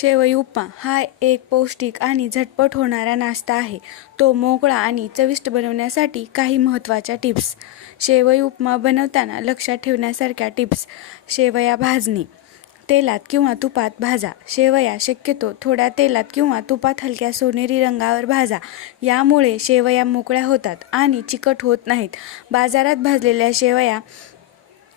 शेवई उपमा हा एक पौष्टिक आणि झटपट होणारा नाश्ता आहे. तो मोकळा आणि चविष्ट बनवण्यासाठी काही महत्त्वाच्या टिप्स. शेवई उपमा बनवताना लक्षात ठेवण्यासारख्या टिप्स. शेवया भाजणे. तेलात किंवा तुपात भाजा. शेवया शक्यतो थोड्या तेलात किंवा तुपात हलक्या सोनेरी रंगावर भाजा. यामुळे शेवया मोकळ्या होतात आणि चिकट होत नाहीत. बाजारात भाजलेल्या शेवया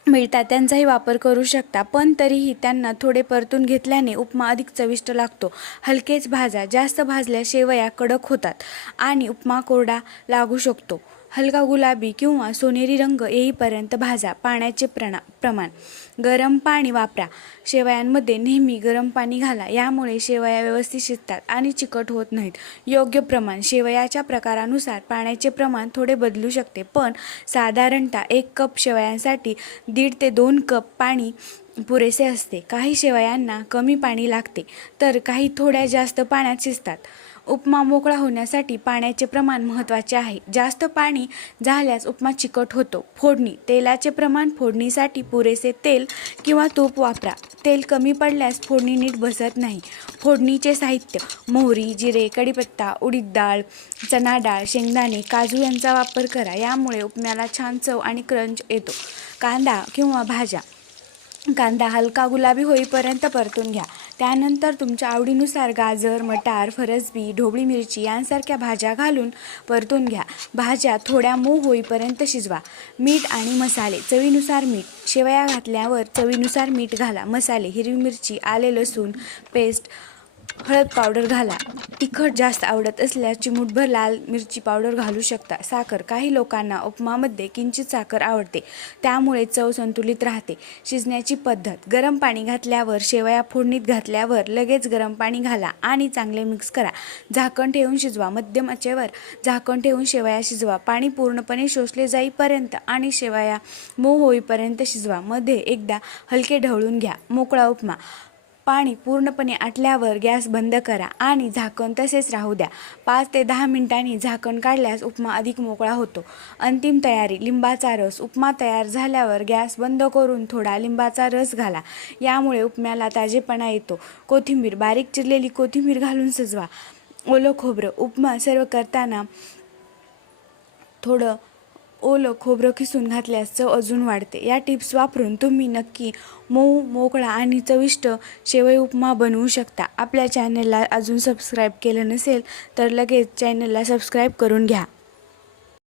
मिळतात त्यांचाही वापर करू शकता. पण तरीही त्यांना थोडे परतून घेतल्याने उपमा अधिक चविष्ट लागतो. हलकेच भाजा जास्त भाजल्या शेवया कडक होतात आणि उपमा कोरडा लागू शकतो. हलका गुलाबी किंवा सोनेरी रंग येईपर्यंत भाजा पाण्याचे प्रणा प्रमाण. गरम पाणी वापरा. शेवयांमध्ये नेहमी गरम पाणी घाला. यामुळे शेवया व्यवस्थित शिजतात आणि चिकट होत नाहीत. योग्य प्रमाण. शेवयाच्या प्रकारानुसार पाण्याचे प्रमाण थोडे बदलू शकते पण साधारणतः एक कप शेवयांसाठी दीड ते दोन कप पाणी पुरेसे असते. काही शेवयांना कमी पाणी लागते तर काही थोड्या जास्त पाण्यात शिजतात. उपमा मोकळा होण्यासाठी पाण्याचे प्रमाण महत्त्वाचे आहे. जास्त पाणी झाल्यास उपमा चिकट होतो. फोडणी. तेलाचे प्रमाण फोडणीसाठी पुरेसे तेल किंवा तूप वापरा. तेल कमी पडल्यास फोडणी नीट बसत नाही. फोडणीचे साहित्य. मोहरी जिरे कढीपत्ता उडीद डाळ चणा डाळ शेंगदाणे काजू यांचा वापर करा. यामुळे उपम्याला छान चव आणि क्रंच येतो. कांदा किंवा भाज्या. कांदा हलका गुलाबी होईपर्यंत परतून घ्या. त्यानंतर तुमच्या आवडीनुसार गाजर मटार फरसबी ढोबळी मिरची यांसारख्या भाज्या घालून परतून घ्या. भाज्या थोड्या मऊ होईपर्यंत शिजवा. मीठ आणि मसाले. चवीनुसार मीठ. शेवया घातल्यावर चवीनुसार मीठ घाला. मसाले हिरवी मिरची आले लसूण पेस्ट हळद पावडर घाला. तिखट जास्त आवडत असल्यास चिमूटभर लाल मिरची पावडर घालू शकता. साखर काही लोकांना उपमामध्ये किंचित साखर आवडते. त्यामुळे चव संतुलित राहते. शिजण्याची पद्धत गरम पाणी घातल्यावर शेवया फोडणीत घातल्यावर लगेच गरम पाणी घाला आणि चांगले मिक्स करा. झाकण ठेवून शिजवा. मध्यम आचेवर झाकण ठेवून शेवया शिजवा. पाणी पूर्णपणे शोषले जाईपर्यंत आणि शेवया मऊ होईपर्यंत शिजवा. मध्ये एकदा हलके ढवळून घ्या. मोकळा उपमा. पाणी पूर्णपणे आटल्यावर गॅस बंद करा आणि झाकण तसेच राहू द्या. पाच ते दहा मिनिटांनी झाकण काढल्यास उपमा अधिक मोकळा होतो. अंतिम तयारी लिंबाचा रस. उपमा तयार झाल्यावर गॅस बंद करून थोडा लिंबाचा रस घाला. यामुळे उपम्याला ताजेपणा येतो. कोथिंबीर बारीक चिरलेली कोथिंबीर घालून सजवा. ओलं खोबरं उपमा सर्व करताना थोडं ओलं खोबरं खिसून घातल्यास चव अजून वाढते. या टिप्स वापरून तुम्ही नक्की मऊ मोकळा आणि चविष्ट शेवई उपमा बनवू शकता. आपल्या चॅनलला अजून सबस्क्राईब केलं नसेल तर लगेच चॅनलला सबस्क्राईब करून घ्या.